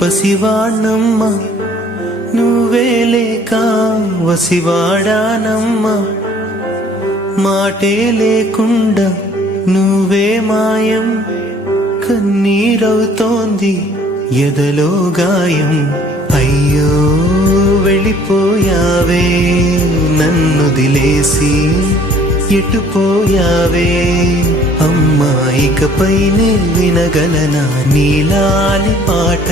పసివాణమ్మ నువ్వే లేక వసివాడానమ్మ మాటే లేకుండా నువ్వే మాయం కన్నీరవుతోంది ఎదలో గాయం అయ్యో వెళ్ళిపోయావే నన్నుదిలేసి ఎటుపోయావే అమ్మా ఇకపైనే వినగలనా నీలాలి పాట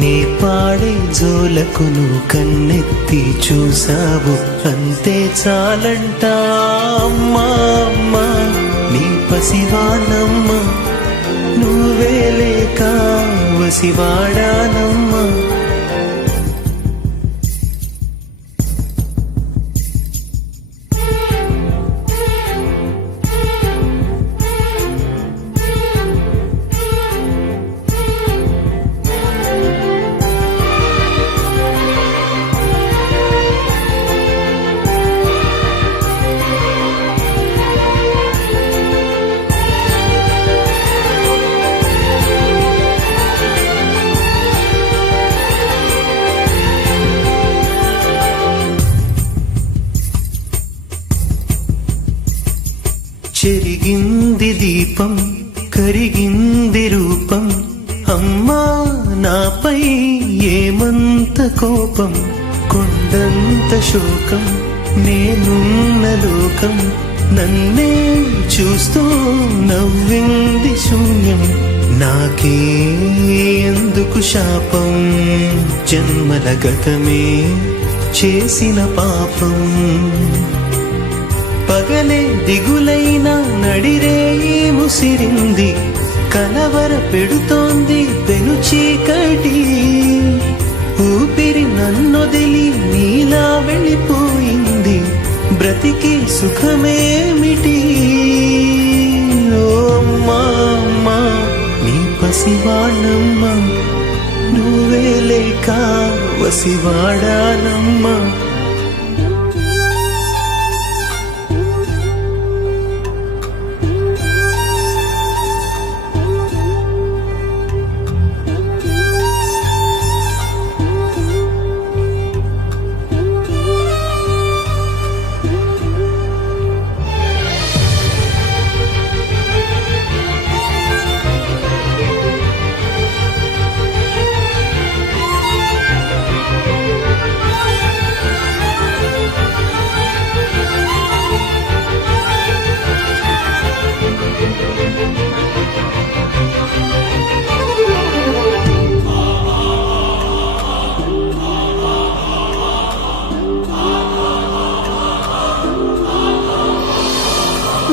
నే పాడే జోలకు నువ్వు కన్నెత్తి చూసావు అంతే చాలంట అమ్మా అమ్మా నీ పసివానమ్మ నువ్వే లేక వసివాడానమ్మా చెరిగింది దీపం కరిగింది రూపం అమ్మా నాపై ఏమంత కోపం కొండంత శోకం నేనున్న లోకం నన్నే చూస్తూ నవ్వింది శూన్యం నాకే ఎందుకు శాపం జన్మల గతమే చేసిన పాపం పగలే దిగులైన నడిరేయి ముసిరింది కలవర పెడుతోంది పెను చీకటి ఊపిరి నన్నొదిలి నీలా వెళ్ళిపోయింది బ్రతికి సుఖమేమిటి ఓ అమ్మా అమ్మా నీ పసివాణమ్మ నువ్వే లేక వసివాడానమ్మా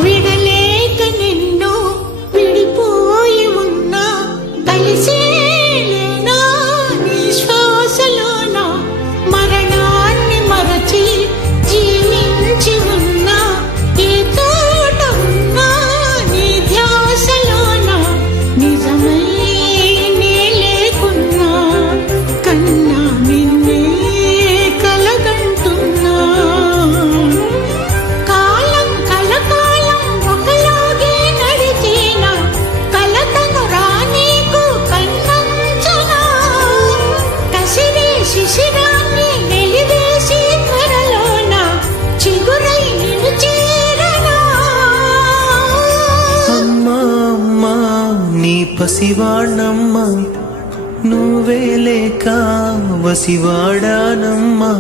విడలేక నిన్ను విడిపోయి ఉన్నా కలిసేలేనా నీ శ్వాసలోన మరణాన్ని మరచి జీవించి ఉన్నా ఏ తోట ఉన్నా నీ ధ్యాసలోన నిజమై నే లేకున్నా కన్నా నిన్నే కలగంటున్నా శిశిరాన్ని వెలివేసి త్వరలోన చిగురై నిన్ను చేరనా అమ్మా అమ్మా నీ పసివాణమ్మ నువ్వే లేక వసివాడానమ్మా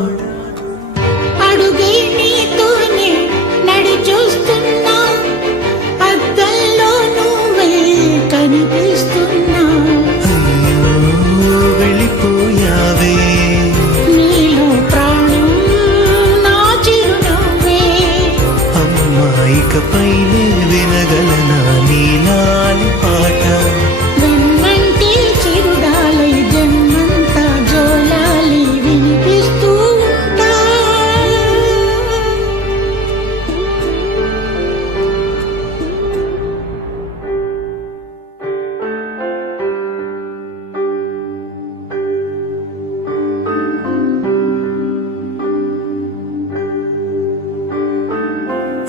అడుగై నీతోనే నడి చూస్తున్నా అద్దంలో నువ్వే కనిపిస్తున్నా అయ్యో వెళ్ళిపోయావే నీలో ప్రాణం నా చిరునవ్వే అమ్మా ఇకపైనే వినగలనా నీలాలి పాట వెన్నంటి చిరుడాలై జన్మంతా జోలాలి వినిపిస్తూ ఉంటా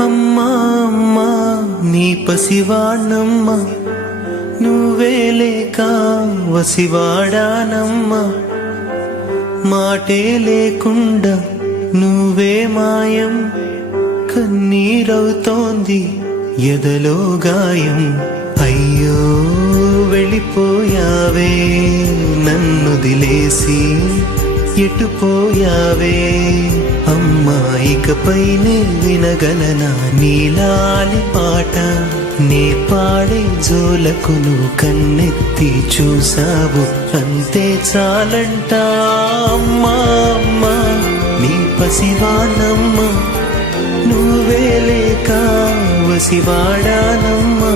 అమ్మా అమ్మా నీ పసివాణమ్మ నువ్వే లేక వసివాడానమ్మా, మాటే లేకుండా నువ్వే మాయం, కన్నీరవుతోంది ఎదలో గాయం. అయ్యో వెళ్ళిపోయావే నన్నొదిలేసి, ఎటుపోయావే అమ్మా, ఇకపైనే వినగలనా నీలాలి పాట, నే పాడే జోలకు నువ్వు కన్నెత్తి చూసావు, అంతే చాలంట అమ్మా అమ్మా, నీ పసివానమ్మా, నువ్వే లేక వసివాడానమ్మా.